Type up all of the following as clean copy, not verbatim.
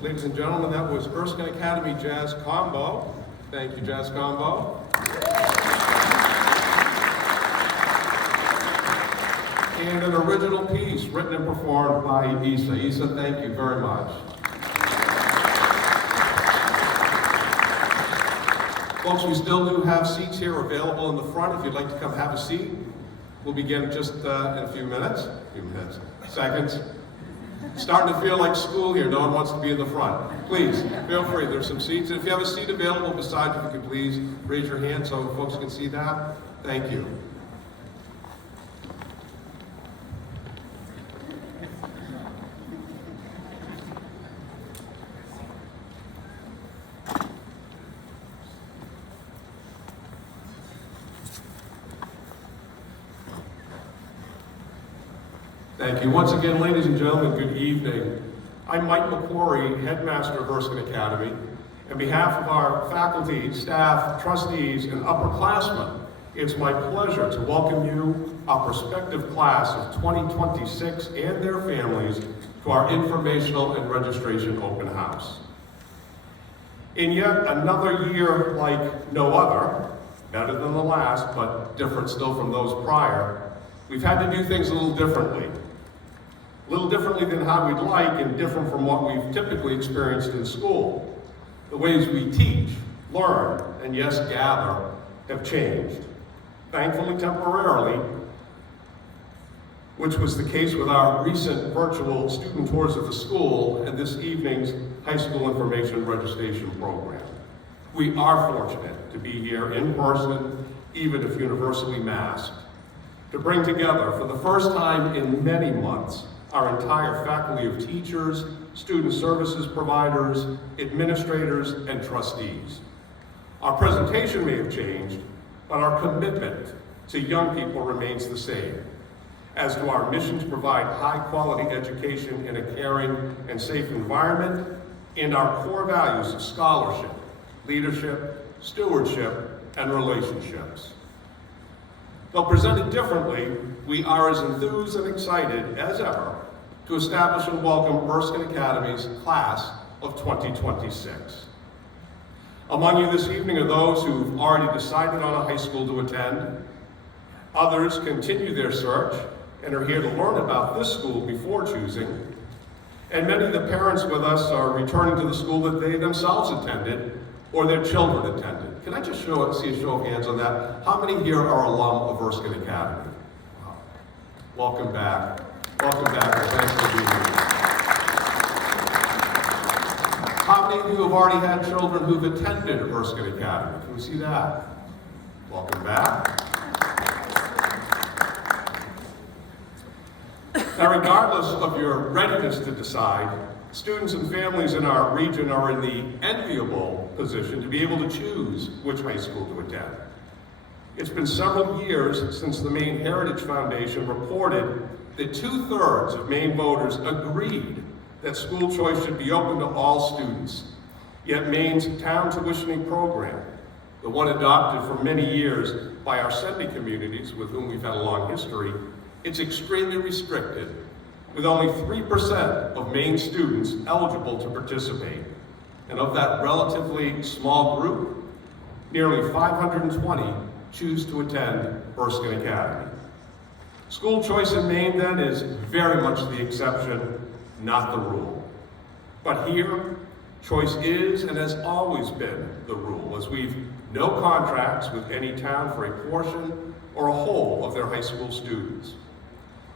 Ladies and gentlemen, that was Erskine Academy Jazz Combo. Thank you, Jazz Combo. And an original piece written and performed by Isa. Isa, thank you very much. Folks, we still do have seats here available in the front if you'd like to come have a seat. We'll begin just in a few minutes, seconds. Starting to feel like school here. No one wants to be in the front. Please, feel free. There's some seats. And if you have a seat available beside you, if you could please raise your hand so folks can see that. Thank you. Thank you. Once again, ladies and gentlemen, good evening. I'm Mike McQuarrie, headmaster of Erskine Academy. On behalf of our faculty, staff, trustees, and upperclassmen, it's my pleasure to welcome you, our prospective class of 2026 and their families, to our informational and registration open house. In yet another year like no other, better than the last, but different still from those prior, we've had to do things a little differently. A little differently than how we'd like and different from what we've typically experienced in school. The ways we teach, learn, and yes, gather have changed. Thankfully, temporarily, which was the case with our recent virtual student tours of the school and this evening's high school information registration program. We are fortunate to be here in person, even if universally masked, to bring together for the first time in many months our entire faculty of teachers, student services providers, administrators, and trustees. Our presentation may have changed, but our commitment to young people remains the same, as to our mission to provide high-quality education in a caring and safe environment, and our core values of scholarship, leadership, stewardship, and relationships. Though presented differently, we are as enthused and excited as ever to establish and welcome Erskine Academy's class of 2026. Among you this evening are those who've already decided on a high school to attend. Others continue their search and are here to learn about this school before choosing. And many of the parents with us are returning to the school that they themselves attended or their children attended. Can I just see a show of hands on that? How many here are alum of Erskine Academy? Wow. Welcome back. Welcome back, and thanks for being here. How many of you have already had children who've attended Erskine Academy? Can we see that? Welcome back. Now, regardless of your readiness to decide, students and families in our region are in the enviable position to be able to choose which high school to attend. It's been several years since the Maine Heritage Foundation reported that 2/3 of Maine voters agreed that school choice should be open to all students. Yet Maine's town tuitioning program, the one adopted for many years by our sending communities with whom we've had a long history, it's extremely restricted, with only 3% of Maine students eligible to participate. And of that relatively small group, nearly 520 choose to attend Erskine Academy. School choice in Maine, then, is very much the exception, not the rule. But here, choice is and has always been the rule, as we've no contracts with any town for a portion or a whole of their high school students.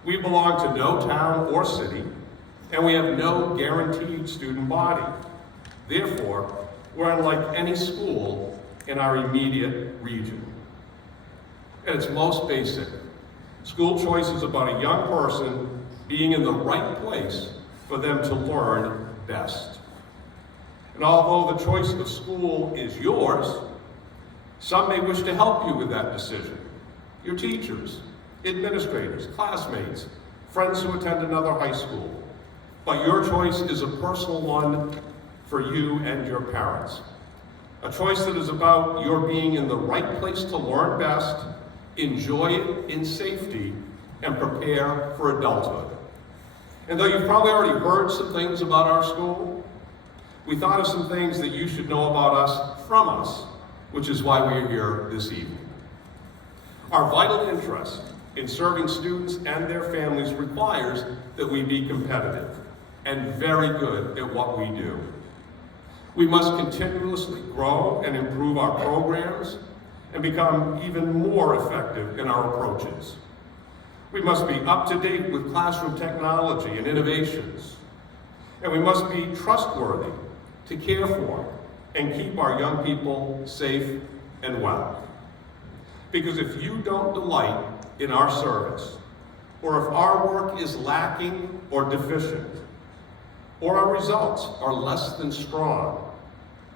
We belong to no town or city, and we have no guaranteed student body. Therefore, we're unlike any school in our immediate region. At its most basic, school choice is about a young person being in the right place for them to learn best. And although the choice of school is yours, some may wish to help you with that decision. Your teachers, administrators, classmates, friends who attend another high school. But your choice is a personal one for you and your parents. A choice that is about your being in the right place to learn best, enjoy it in safety, and prepare for adulthood. And though you've probably already heard some things about our school, we thought of some things that you should know about us from us, which is why we are here this evening. Our vital interest in serving students and their families requires that we be competitive and very good at what we do. We must continuously grow and improve our programs and become even more effective in our approaches. We must be up to date with classroom technology and innovations. And we must be trustworthy to care for and keep our young people safe and well. Because if you don't delight in our service, or if our work is lacking or deficient, or our results are less than strong,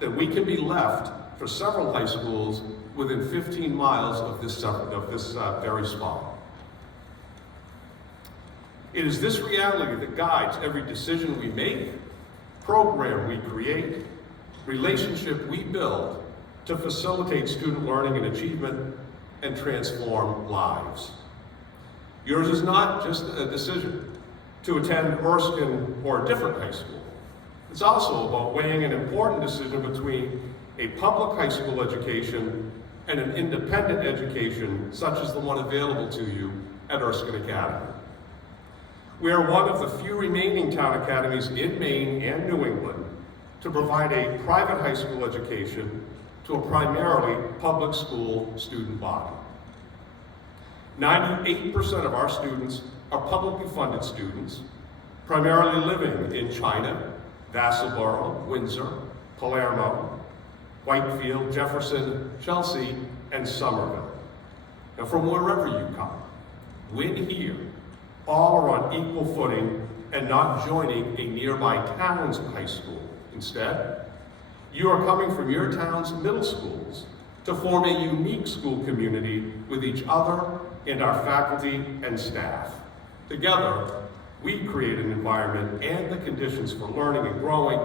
then we can be left for several high schools within 15 miles of this very spot. It is this reality that guides every decision we make, program we create, relationship we build to facilitate student learning and achievement and transform lives. Yours is not just a decision to attend Erskine or a different high school. It's also about weighing an important decision between a public high school education and an independent education such as the one available to you at Erskine Academy. We are one of the few remaining town academies in Maine and New England to provide a private high school education to a primarily public school student body. 98% of our students are publicly funded students, primarily living in China, Vassalboro, Windsor, Palermo, Whitefield, Jefferson, Chelsea, and Somerville. Now from wherever you come, when here, all are on equal footing and not joining a nearby town's high school. Instead, you are coming from your town's middle schools to form a unique school community with each other and our faculty and staff. Together, we create an environment and the conditions for learning and growing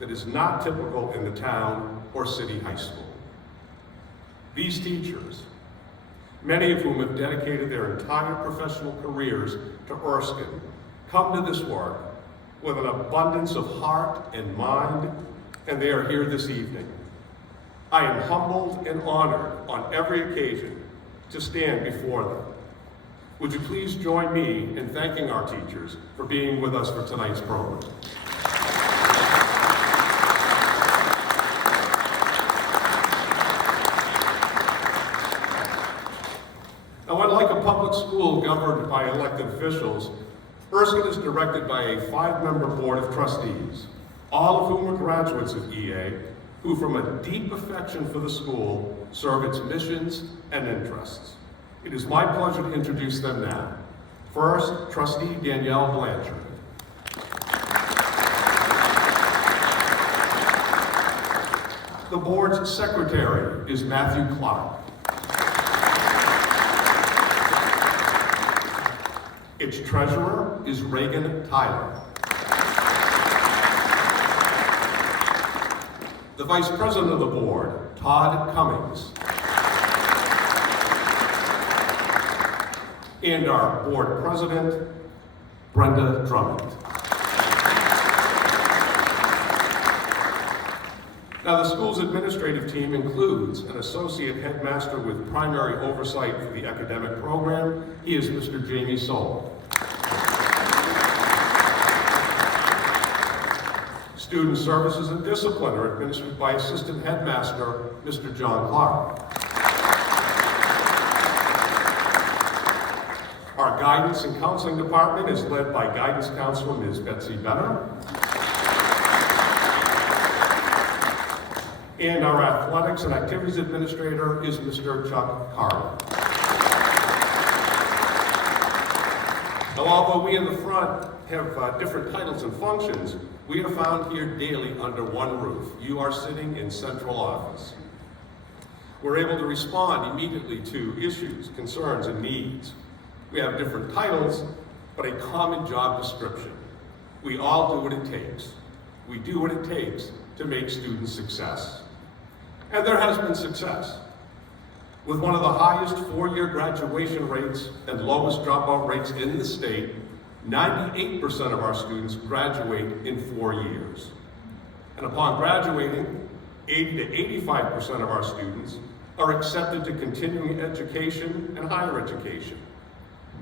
that is not typical in the town or city high school. These teachers, many of whom have dedicated their entire professional careers to Erskine, come to this work with an abundance of heart and mind, and they are here this evening. I am humbled and honored on every occasion to stand before them. Would you please join me in thanking our teachers for being with us for tonight's program. Now, unlike a public school governed by elected officials, Erskine is directed by a 5-member board of trustees, all of whom are graduates of EA, who from a deep affection for the school serve its missions and interests. It is my pleasure to introduce them now. First, Trustee Danielle Blanchard. The board's secretary is Matthew Clark. Its treasurer is Reagan Tyler. The vice president of the board, Todd Cummings. And our board president, Brenda Drummond. Now, the school's administrative team includes an associate headmaster with primary oversight for the academic program. He is Mr. Jamie Soul. Student services and discipline are administered by assistant headmaster, Mr. John Clark. Our guidance and counseling department is led by guidance counselor, Ms. Betsy Benner. And our athletics and activities administrator is Mr. Chuck Carter. Now, although we in the front have different titles and functions, we are found here daily under one roof. You are sitting in central office. We're able to respond immediately to issues, concerns, and needs. We have different titles, but a common job description. We all do what it takes. We do what it takes to make students success. And there has been success. With one of the highest 4-year graduation rates and lowest dropout rates in the state, 98% of our students graduate in 4 years. And upon graduating, 80 to 85% of our students are accepted to continuing education and higher education.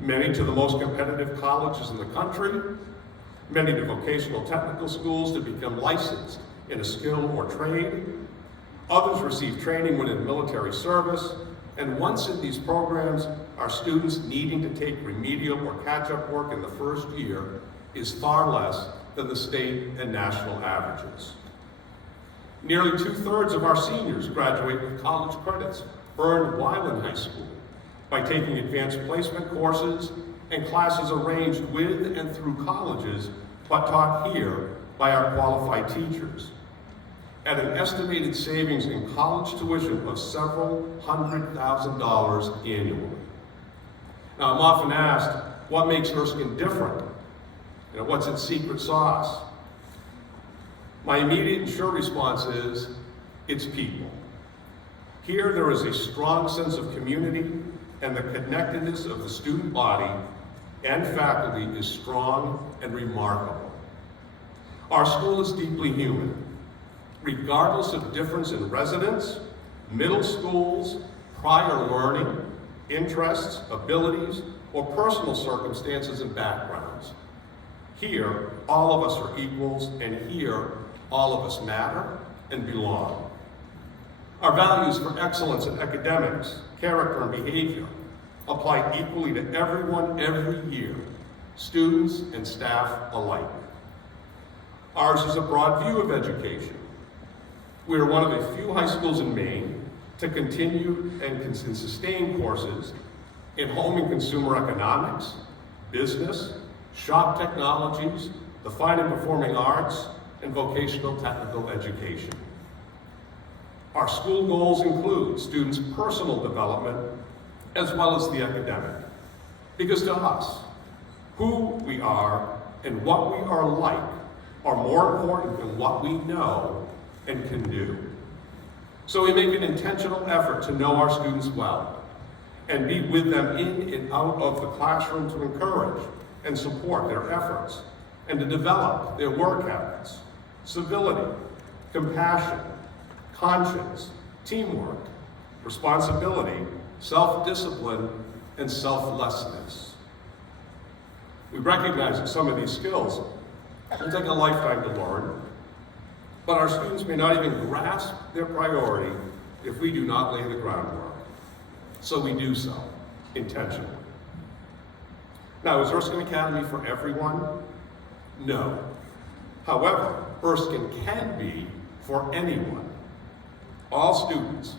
Many to the most competitive colleges in the country, many to vocational technical schools to become licensed in a skill or trade. Others receive training when in military service, and once in these programs, our students needing to take remedial or catch-up work in the first year is far less than the state and national averages. Nearly 2/3 of our seniors graduate with college credits earned while in high school by taking advanced placement courses and classes arranged with and through colleges, but taught here by our qualified teachers, at an estimated savings in college tuition of several $100,000 annually. Now, I'm often asked, what makes Erskine different? What's its secret sauce? My immediate and sure response is, it's people. Here there is a strong sense of community, and the connectedness of the student body and faculty is strong and remarkable. Our school is deeply human. Regardless of difference in residence, middle schools, prior learning, interests, abilities, or personal circumstances and backgrounds. Here, all of us are equals, and here, all of us matter and belong. Our values for excellence in academics, character, and behavior apply equally to everyone every year, students and staff alike. Ours is a broad view of education. We are one of a few high schools in Maine to continue and sustain courses in home and consumer economics, business, shop technologies, the fine and performing arts, and vocational technical education. Our school goals include students' personal development as well as the academic. Because to us, who we are and what we are like are more important than what we know and can do. So we make an intentional effort to know our students well and be with them in and out of the classroom to encourage and support their efforts and to develop their work habits, civility, compassion, conscience, teamwork, responsibility, self-discipline, and selflessness. We recognize that some of these skills will take a lifetime to learn, but our students may not even grasp their priority if we do not lay the groundwork. So we do so intentionally. Now, is Erskine Academy for everyone? No. However, Erskine can be for anyone. All students,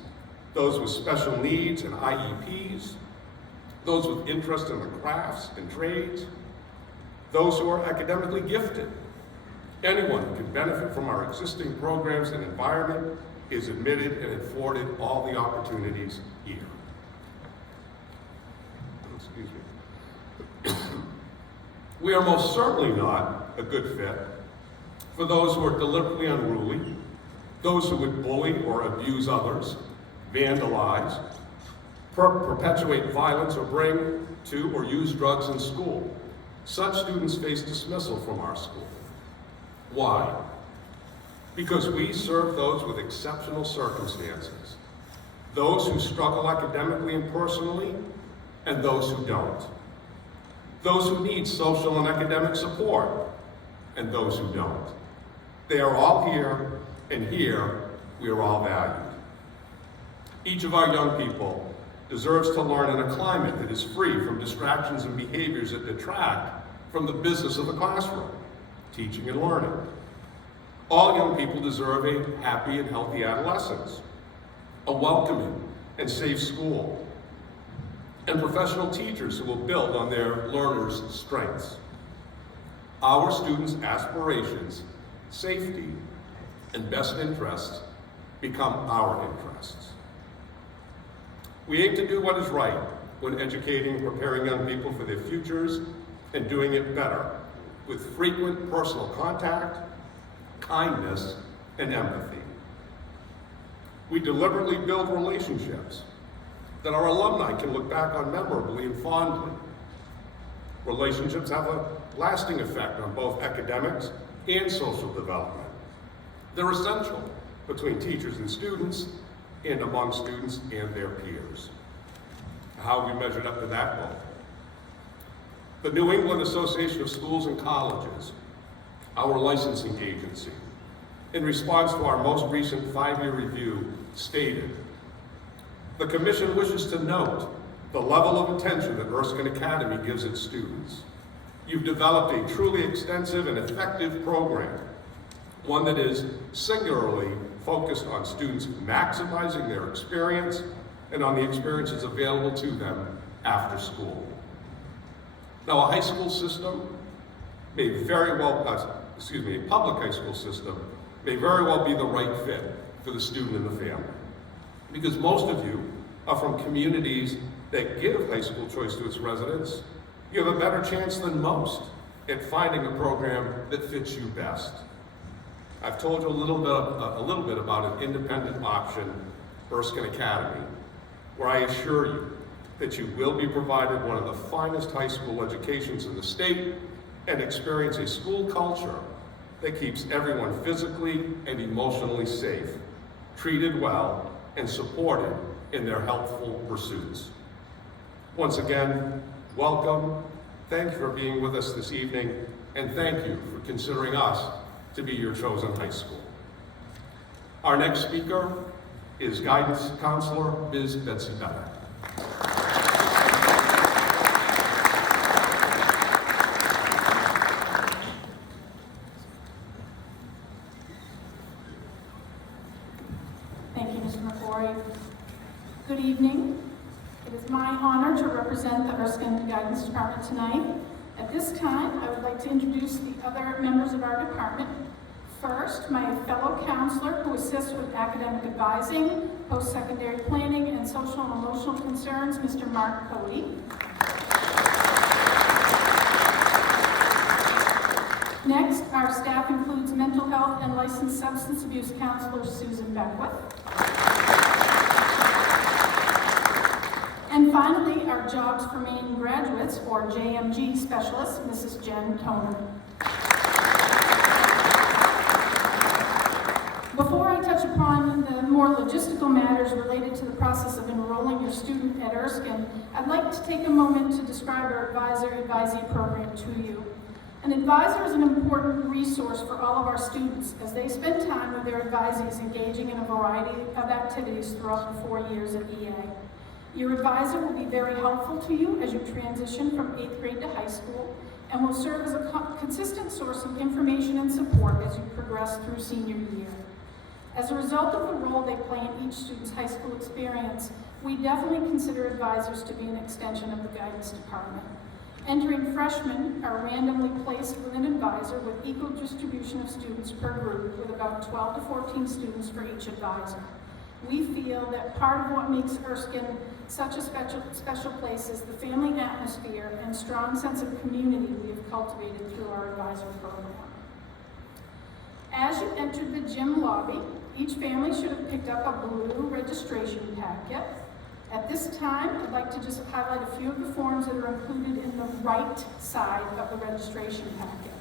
those with special needs and IEPs, those with interest in the crafts and trades, those who are academically gifted. Anyone who can benefit from our existing programs and environment is admitted and afforded all the opportunities here. Excuse me. We are most certainly not a good fit for those who are deliberately unruly, those who would bully or abuse others, vandalize, perpetuate violence, or bring to or use drugs in school. Such students face dismissal from our school. Why? Because we serve those with exceptional circumstances, those who struggle academically and personally, and those who don't. Those who need social and academic support, and those who don't. They are all here, and here we are all valued. Each of our young people deserves to learn in a climate that is free from distractions and behaviors that detract from the business of the classroom, teaching and learning. All young people deserve a happy and healthy adolescence, a welcoming and safe school, and professional teachers who will build on their learners' strengths. Our students' aspirations, safety, and best interests become our interests. We aim to do what is right when educating and preparing young people for their futures and doing it better with frequent personal contact, kindness, and empathy. We deliberately build relationships that our alumni can look back on memorably and fondly. Relationships have a lasting effect on both academics and social development. They're essential between teachers and students, and among students and their peers. How have we measured up to that goal? The New England Association of Schools and Colleges, our licensing agency, in response to our most recent 5-year review, stated, "The Commission wishes to note the level of attention that Erskine Academy gives its students. You've developed a truly extensive and effective program, one that is singularly focused on students maximizing their experience and on the experiences available to them after school." Now, a high school system may very well, a public high school system may very well be the right fit for the student and the family, because most of you are from communities that give high school choice to its residents. You have a better chance than most at finding a program that fits you best. I've told you a little bit about an independent option, Erskine Academy, where I assure you that you will be provided one of the finest high school educations in the state and experience a school culture that keeps everyone physically and emotionally safe, treated well, and supported in their healthful pursuits. Once again, welcome. Thank you for being with us this evening, and thank you for considering us to be your chosen high school. Our next speaker is Guidance Counselor Ms. Betsy Bennett. Thank you, Mr. McCory. Good evening. It is my honor to represent the Erskine Guidance Department tonight. At this time, I would like to introduce the other members of our department. First, my fellow counselor who assists with academic advising, post-secondary planning, and social and emotional concerns, Mr. Mark Cody. Next, our staff includes mental health and licensed substance abuse counselor Susan Beckwith. And finally, our Jobs for Maine graduates, or JMG specialist, Mrs. Jen Toner. Before I touch upon the more logistical matters related to the process of enrolling your student at Erskine, I'd like to take a moment to describe our advisor-advisee program to you. An advisor is an important resource for all of our students as they spend time with their advisees engaging in a variety of activities throughout the 4 years at EA. Your advisor will be very helpful to you as you transition from 8th grade to high school and will serve as a consistent source of information and support as you progress through senior year. As a result of the role they play in each student's high school experience, we definitely consider advisors to be an extension of the guidance department. Entering freshmen are randomly placed with an advisor with equal distribution of students per group, with about 12 to 14 students for each advisor. We feel that part of what makes Erskine such a special place is the family atmosphere and strong sense of community we have cultivated through our advisor program. As you entered the gym lobby, each family should have picked up a blue registration packet. At this time, I'd like to just highlight a few of the forms that are included in the right side of the registration packet.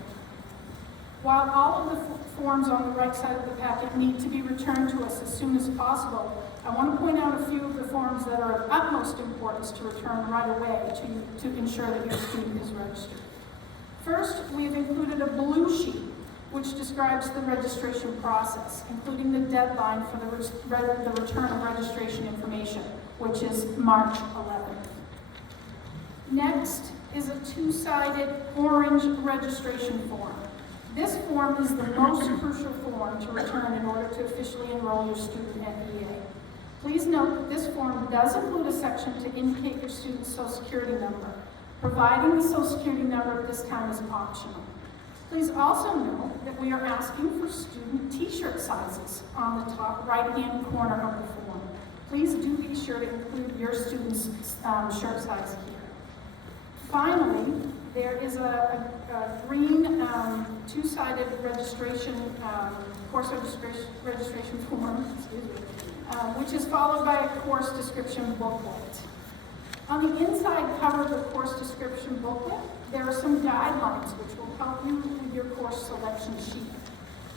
While all of the forms on the right side of the packet need to be returned to us as soon as possible, I want to point out a few of the forms that are of utmost importance to return right away to ensure that your student is registered. First, we have included a blue sheet which describes the registration process, including the deadline for the return of registration information, which is March 11th. Next is a two-sided orange registration form. This form is the most crucial form to return in order to officially enroll your student at EA. Please note that this form does include a section to indicate your student's Social Security number. Providing the Social Security number at this time is optional. Please also note that we are asking for student t-shirt sizes on the top right-hand corner of the form. Please do be sure to include your student's shirt size here. Finally, there is a green two-sided registration, course registration form, which is followed by a course description booklet. On the inside cover of the course description booklet, there are some guidelines which will help you with your course selection sheet.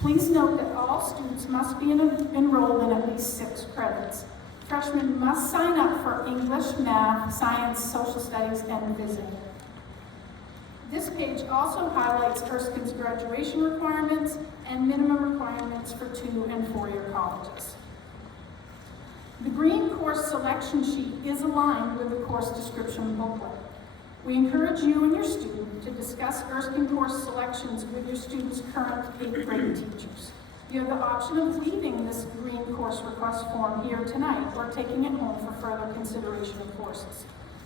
Please note that all students must be enrolled in at least 6 credits. Freshmen must sign up for English, math, science, social studies, and visiting. This page also highlights Erskine's graduation requirements and minimum requirements for 2- and 4-year colleges. The green course selection sheet is aligned with the course description booklet. We encourage you and your student to discuss Erskine course selections with your student's current 8th grade teachers. You have the option of leaving this green course request form here tonight or taking it home for further consideration of courses.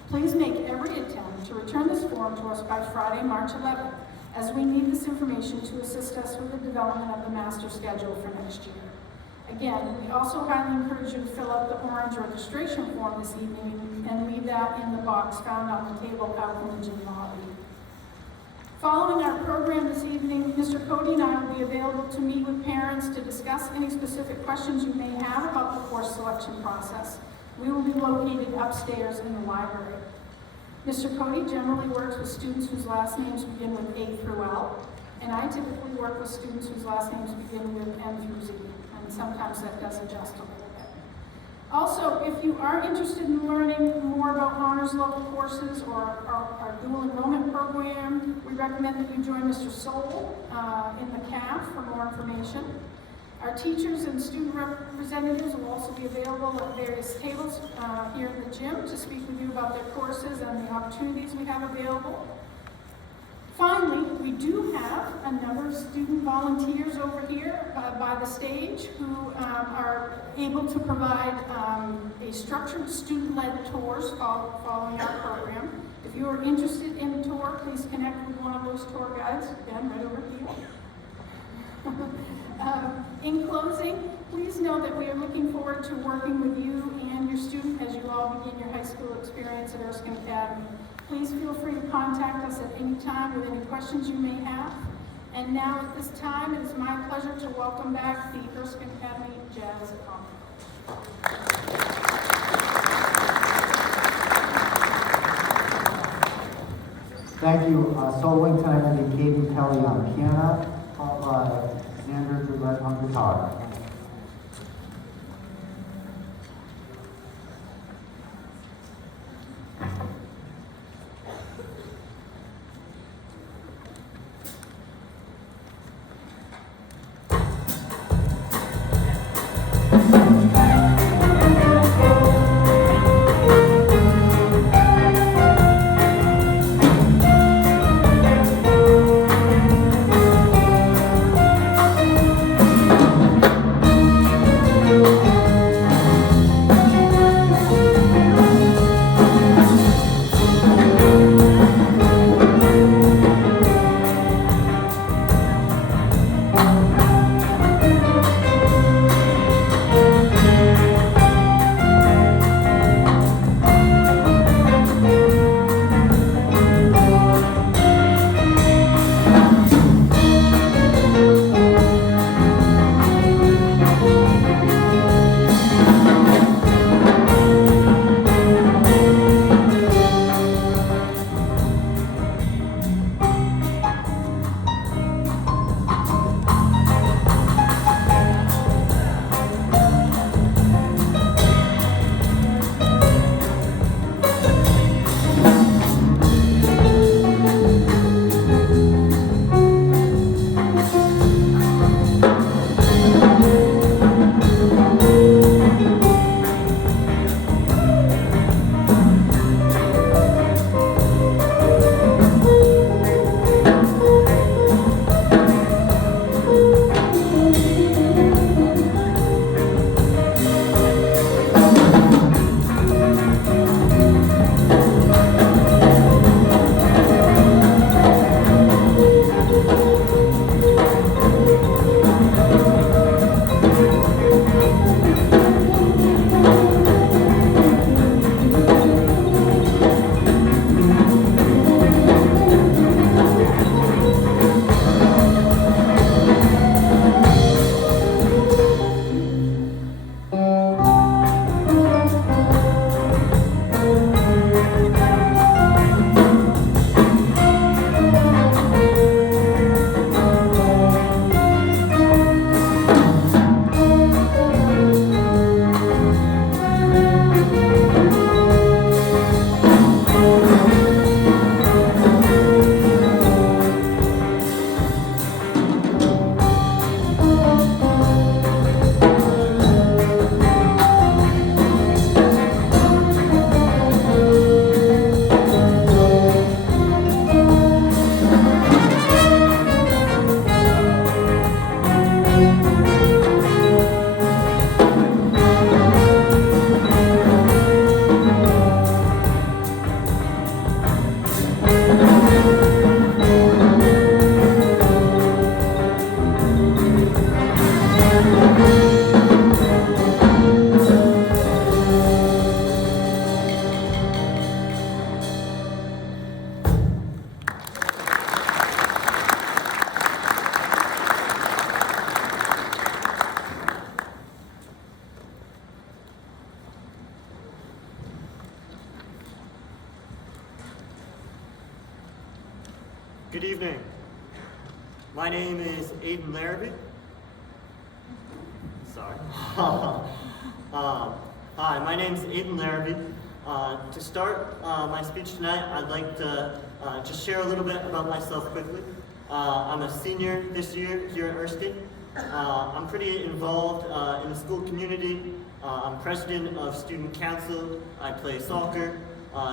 Please make every attempt to return this form to us by Friday, March 11th, as we need this information to assist us with the development of the master schedule for next year. Again, we also highly encourage you to fill out the orange registration form this evening and leave that in the box found on the table out in the gym lobby. Following our program this evening, Mr. Cody and I will be available to meet with parents to discuss any specific questions you may have about the course selection process. We will be located upstairs in the library. Mr. Cody generally works with students whose last names begin with A through L, and I typically work with students whose last names begin with M through Z, and sometimes that does adjust a little bit. Also, if you are interested in learning more about honors level courses or our dual enrollment program, we recommend that you join Mr. Soul in the CAF for more information. Our teachers and student representatives will also be available at various tables here in the gym to speak with you about their courses and the opportunities we have available. Finally, we do have a number of student volunteers over here by the stage who are able to provide a structured student-led tours following our program. If you are interested in a tour, please connect with one of those tour guides, again, right over here. In closing, please know that we are looking forward to working with you and your student as you all begin your high school experience at Erskine Academy. Please feel free to contact us at any time with any questions you may have. And now at this time, it is my pleasure to welcome back the Erskine Academy Jazz Conference. Thank you. Soloing tonight will be Caden Kelly on piano, followed by Xander Gillette on guitar. evening. My name is Aiden Larrabee. Sorry. Hi, my name is Aiden Larrabee. To start my speech tonight, I'd like to just share a little bit about myself quickly. I'm a senior this year here at Erskine. I'm pretty involved in the school community. I'm president of student council. I play soccer.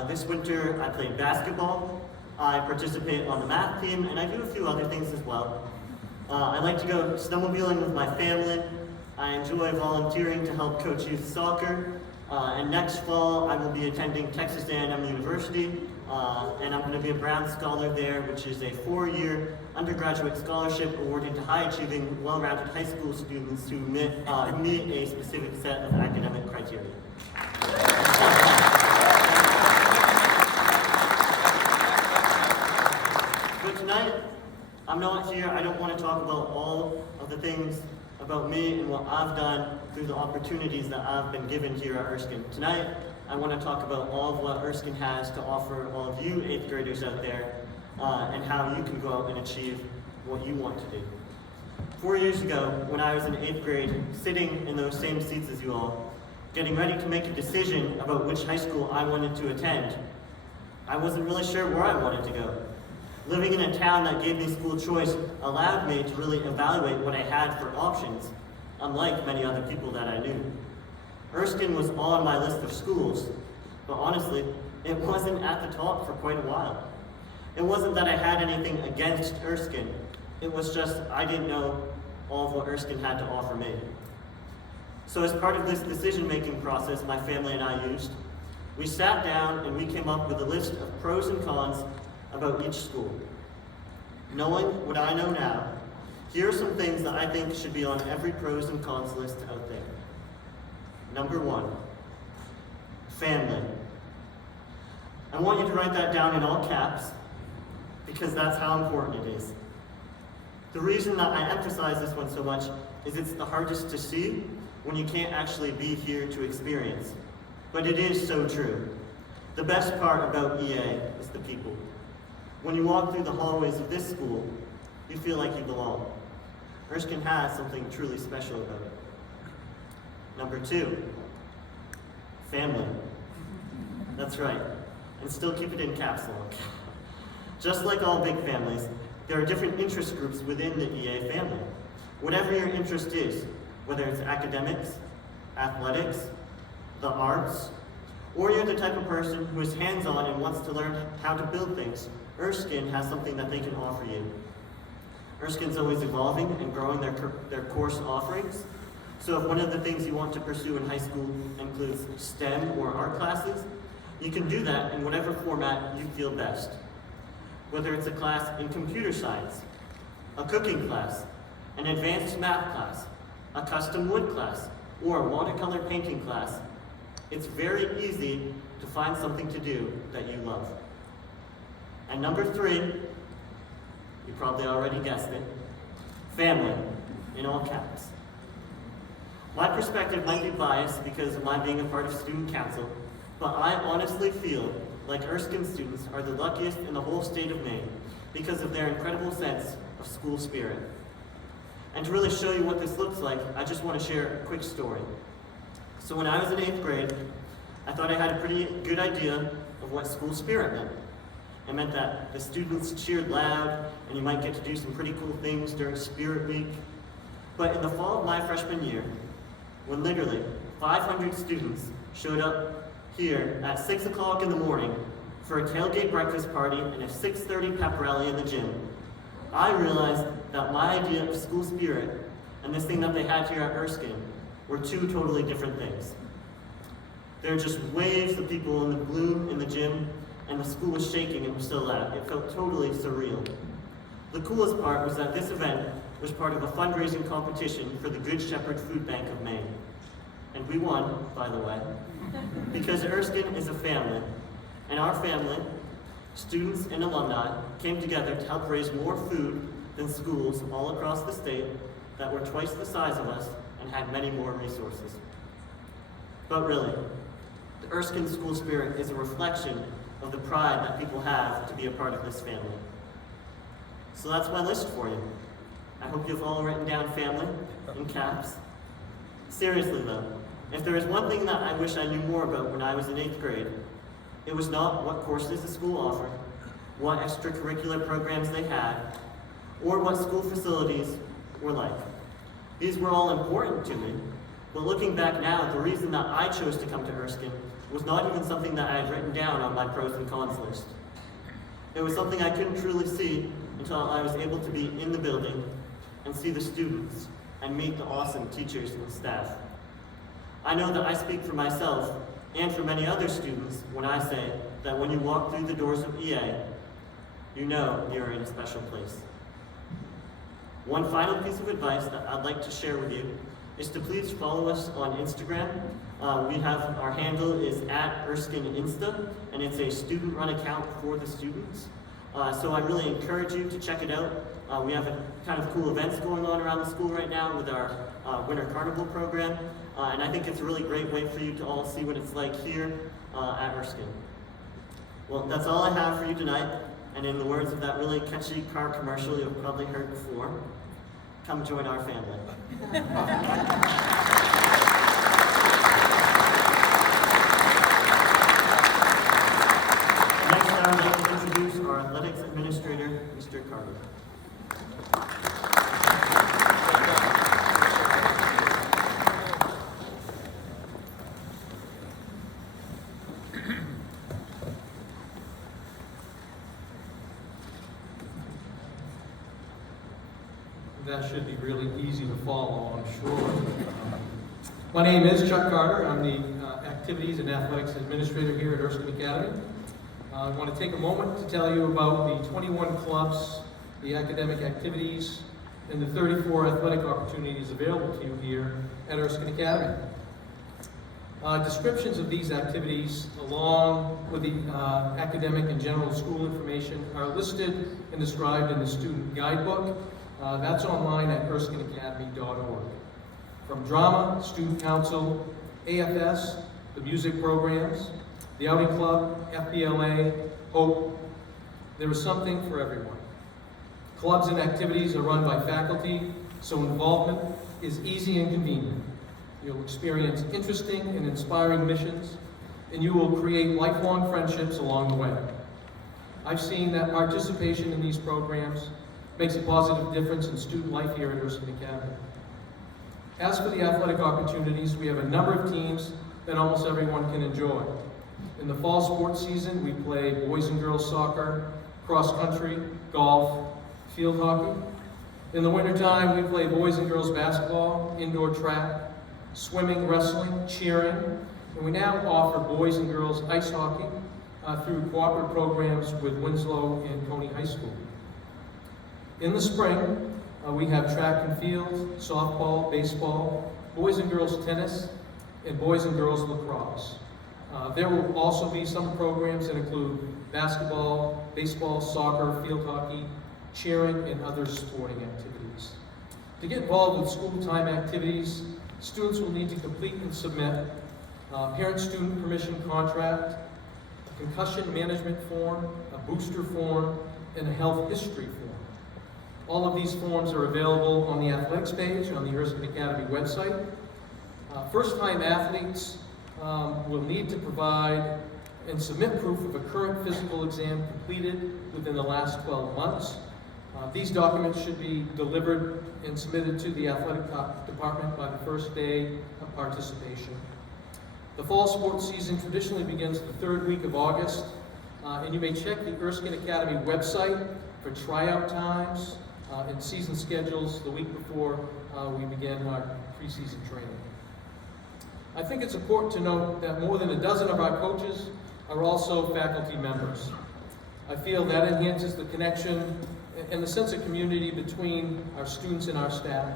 This winter I played basketball. I participate on the math team, and I do a few other things as well. I like to go snowmobiling with my family. I enjoy volunteering to help coach youth soccer. And next fall I will be attending Texas A&M University, and I'm going to be a Brown Scholar there, which is a 4-year undergraduate scholarship awarded to high-achieving, well-rounded high school students who meet a specific set of academic criteria. But tonight, I'm not here. I don't want to talk about all of the things about me and what I've done through the opportunities that I've been given here at Erskine. Tonight, I want to talk about all of what Erskine has to offer all of you 8th graders out there, and how you can go out and achieve what you want to do. 4 years ago, when I was in 8th grade, sitting in those same seats as you all, getting ready to make a decision about which high school I wanted to attend, I wasn't really sure where I wanted to go. Living in a town that gave me school choice allowed me to really evaluate what I had for options, unlike many other people that I knew. Erskine was on my list of schools, but honestly, it wasn't at the top for quite a while. It wasn't that I had anything against Erskine, it was just I didn't know all of what Erskine had to offer me. So as part of this decision-making process my family and I used, we sat down and we came up with a list of pros and cons about each school. Knowing what I know now, here are some things that I think should be on every pros and cons list out there. Number 1, family. I want you to write that down in all caps because that's how important it is. The reason that I emphasize this one so much is it's the hardest to see when you can't actually be here to experience. But it is so true. The best part about EA is the people. When you walk through the hallways of this school, you feel like you belong. Erskine has something truly special about it. Number 2, family. That's right, and still keep it in caps lock. Just like all big families, there are different interest groups within the EA family. Whatever your interest is, whether it's academics, athletics, the arts, or you're the type of person who is hands-on and wants to learn how to build things, Erskine has something that they can offer you. Erskine's always evolving and growing their course offerings. So if one of the things you want to pursue in high school includes STEM or art classes, you can do that in whatever format you feel best. Whether it's a class in computer science, a cooking class, an advanced math class, a custom wood class, or a watercolor painting class, it's very easy to find something to do that you love. And number 3, you probably already guessed it, family, in all caps. My perspective might be biased because of my being a part of student council, but I honestly feel like Erskine students are the luckiest in the whole state of Maine because of their incredible sense of school spirit. And to really show you what this looks like, I just want to share a quick story. So when I was in 8th grade, I thought I had a pretty good idea of what school spirit meant. It meant that the students cheered loud, and you might get to do some pretty cool things during Spirit Week. But in the fall of my freshman year, when literally 500 students showed up here at 6 o'clock in the morning for a tailgate breakfast party and a 6:30 pep rally in the gym, I realized that my idea of school spirit and this thing that they had here at Erskine were two totally different things. There were just waves of people in the bloom in the gym, and the school was shaking and was so loud. It felt totally surreal. The coolest part was that this event was part of a fundraising competition for the Good Shepherd Food Bank of Maine. And we won, by the way, because Erskine is a family, and our family, students and alumni, came together to help raise more food than schools all across the state that were twice the size of us and had many more resources. But really, the Erskine school spirit is a reflection of the pride that people have to be a part of this family. So that's my list for you. I hope you've all written down family in caps. Seriously though, if there is one thing that I wish I knew more about when I was in 8th grade, it was not what courses the school offered, what extracurricular programs they had, or what school facilities were like. These were all important to me, but looking back now, the reason that I chose to come to Erskine was not even something that I had written down on my pros and cons list. It was something I couldn't truly see until I was able to be in the building and see the students and meet the awesome teachers and staff. I know that I speak for myself and for many other students when I say that when you walk through the doors of EA, you know you're in a special place. One final piece of advice that I'd like to share with you is to please follow us on Instagram. Our handle is @ErskineInsta, and it's a student-run account for the students. So I really encourage you to check it out. We have a kind of cool events going on around the school right now with our Winter Carnival program, and I think it's a really great way for you to all see what it's like here at Erskine. Well, that's all I have for you tonight, and in the words of that really catchy car commercial you've probably heard before, come join our family. Next, I would like to introduce our athletics administrator, Mr. Carter. That should be really easy to follow, I'm sure. My name is Chuck Carter. I'm the Activities and Athletics Administrator here at Erskine Academy. I want to take a moment to tell you about the 21 clubs, the academic activities, and the 34 athletic opportunities available to you here at Erskine Academy. Descriptions of these activities, along with the academic and general school information, are listed and described in the student guidebook. That's online at erskineacademy.org. From drama, student council, AFS, the music programs, the outing club, FBLA, HOPE, there is something for everyone. Clubs and activities are run by faculty, so involvement is easy and convenient. You'll experience interesting and inspiring missions, and you will create lifelong friendships along the way. I've seen that participation in these programs makes a positive difference in student life here at Erskine Academy. As for the athletic opportunities, we have a number of teams that almost everyone can enjoy. In the fall sports season, we play boys and girls soccer, cross country, golf, field hockey. In the wintertime, we play boys and girls basketball, indoor track, swimming, wrestling, cheering, and we now offer boys and girls ice hockey through cooperative programs with Winslow and Coney High School. In the spring, we have track and field, softball, baseball, boys and girls tennis, and boys and girls lacrosse. There will also be some programs that include basketball, baseball, soccer, field hockey, cheering, and other sporting activities. To get involved with school time activities, students will need to complete and submit a parent-student permission contract, a concussion management form, a booster form, and a health history form. All of these forms are available on the athletics page on the Erskine Academy website. First-time athletes will need to provide and submit proof of a current physical exam completed within the last 12 months. These documents should be delivered and submitted to the athletic department by the first day of participation. The fall sports season traditionally begins the third week of August, and you may check the Erskine Academy website for tryout times and season schedules the week before we begin our preseason training. I think it's important to note that more than a dozen of our coaches are also faculty members. I feel that enhances the connection and the sense of community between our students and our staff.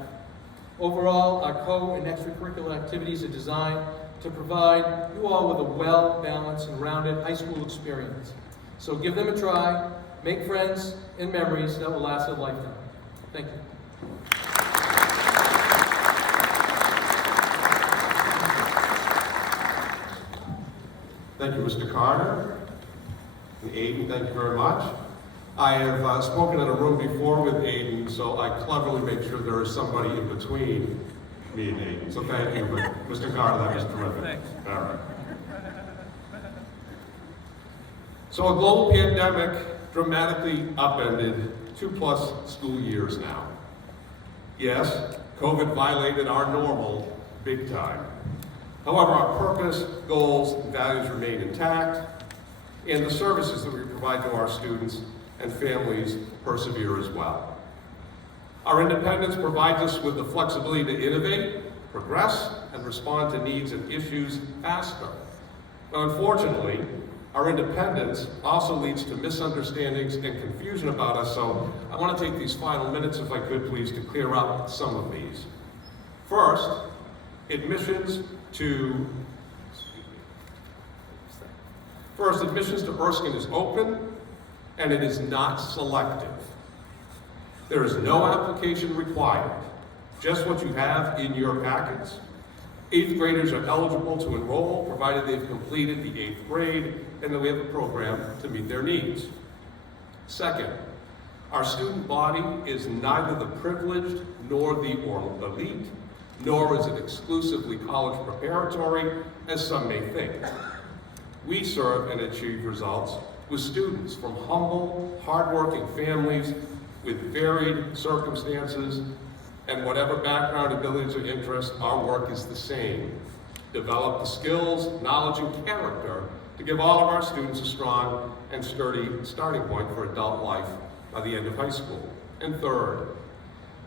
Overall, our co- and extracurricular activities are designed to provide you all with a well-balanced and rounded high school experience. So give them a try, make friends and memories that will last a lifetime. Thank you. Thank you, Mr. Carter. And Aiden, thank you very much. I have spoken in a room before with Aiden, so I cleverly make sure there is somebody in between me and Aiden. So thank you, but Mr. Carter, that was terrific. Thanks. All right. So a global pandemic dramatically upended 2+ school years now. Yes, COVID violated our normal big time. However, our purpose, goals, and values remain intact, and the services that we provide to our students and families persevere as well. Our independence provides us with the flexibility to innovate, progress, and respond to needs and issues faster. But unfortunately, our independence also leads to misunderstandings and confusion about us, so I want to take these final minutes, if I could please, to clear up some of these. First, admissions to Erskine is open, and it is not selective. There is no application required, just what you have in your packets. 8th graders are eligible to enroll, provided they've completed the 8th grade, and that we have a program to meet their needs. Second, our student body is neither the privileged nor the elite, nor is it exclusively college preparatory, as some may think. We serve and achieve results with students from humble, hardworking families with varied circumstances, and whatever background, abilities, or interests, our work is the same. Develop the skills, knowledge, and character to give all of our students a strong and sturdy starting point for adult life by the end of high school. And third,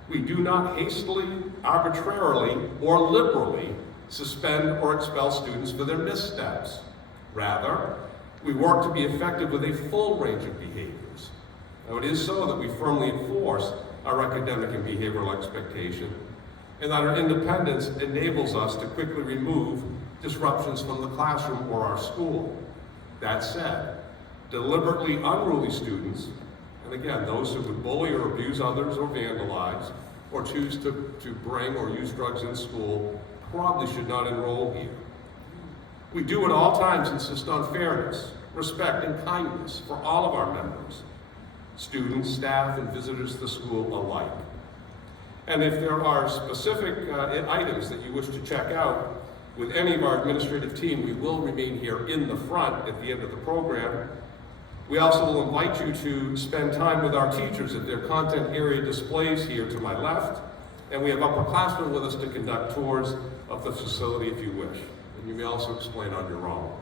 we do not hastily, arbitrarily, or liberally suspend or expel students for their missteps. Rather, we work to be effective with a full range of behaviors. Now, it is so that we firmly enforce our academic and behavioral expectation, and that our independence enables us to quickly remove disruptions from the classroom or our school. That said, deliberately unruly students, and again, those who would bully or abuse others or vandalize, or choose to bring or use drugs in school, probably should not enroll here. We do at all times insist on fairness, respect, and kindness for all of our members, students, staff, and visitors to the school alike. And if there are specific items that you wish to check out with any of our administrative team, we will remain here in the front at the end of the program. We also will invite you to spend time with our teachers at their content area displays here to my left, and we have upperclassmen with us to conduct tours of the facility if you wish. And you may also explore on your own.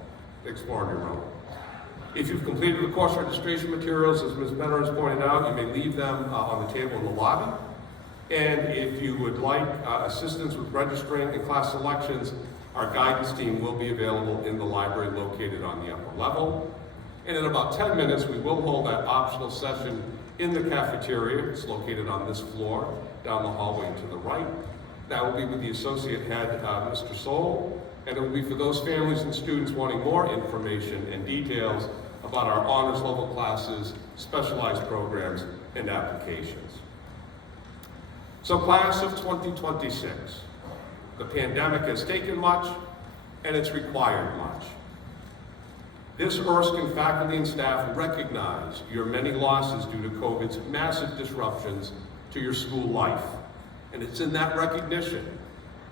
If you've completed the course registration materials, as Ms. Benner has pointed out, you may leave them on the table in the lobby. And if you would like assistance with registering and class selections, our guidance team will be available in the library located on the upper level. And in about 10 minutes, we will hold that optional session in the cafeteria. It's located on this floor, down the hallway to the right. That will be with the associate head, Mr. Soul. And it will be for those families and students wanting more information and details about our honors level classes, specialized programs, and applications. So class of 2026, the pandemic has taken much, and it's required much. This Erskine faculty and staff recognize your many losses due to COVID's massive disruptions to your school life. And it's in that recognition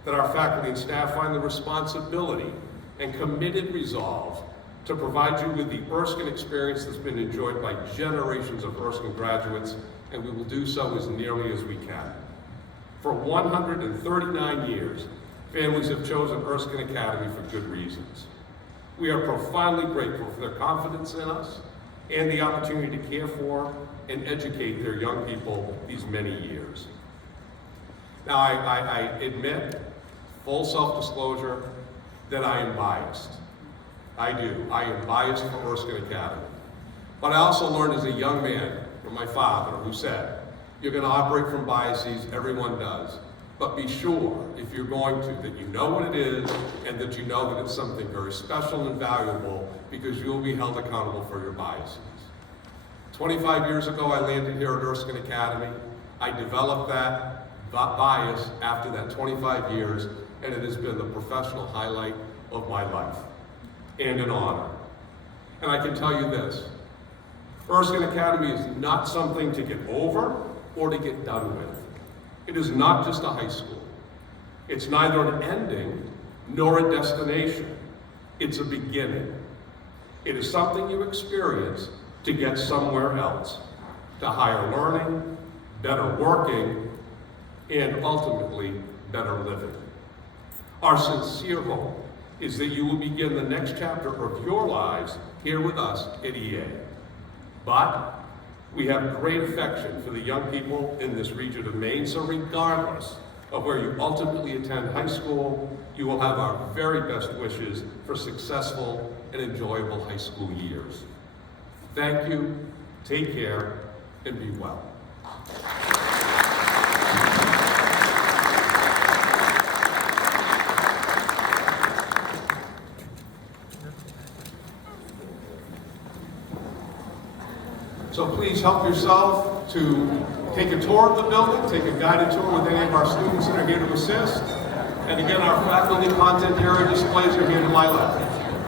that our faculty and staff find the responsibility and committed resolve to provide you with the Erskine experience that's been enjoyed by generations of Erskine graduates, and we will do so as nearly as we can. For 139 years, families have chosen Erskine Academy for good reasons. We are profoundly grateful for their confidence in us and the opportunity to care for and educate their young people these many years. Now, I admit, full self-disclosure, that I am biased. I do. I am biased for Erskine Academy. But I also learned as a young man from my father who said, you're going to operate from biases, everyone does. But be sure, if you're going to, that you know what it is and that you know that it's something very special and valuable, because you'll be held accountable for your biases. 25 years ago, I landed here at Erskine Academy. I developed that bias after that 25 years, and it has been the professional highlight of my life, and an honor. And I can tell you this, Erskine Academy is not something to get over or to get done with. It is not just a high school. It's neither an ending nor a destination. It's a beginning. It is something you experience to get somewhere else, to higher learning, better working, and ultimately, better living. Our sincere hope is that you will begin the next chapter of your lives here with us at EA. But we have great affection for the young people in this region of Maine, so regardless of where you ultimately attend high school, you will have our very best wishes for successful and enjoyable high school years. Thank you, take care, and be well. So please help yourself to take a tour of the building, take a guided tour with any of our students that are here to assist. And again, our faculty content area displays are here to my left.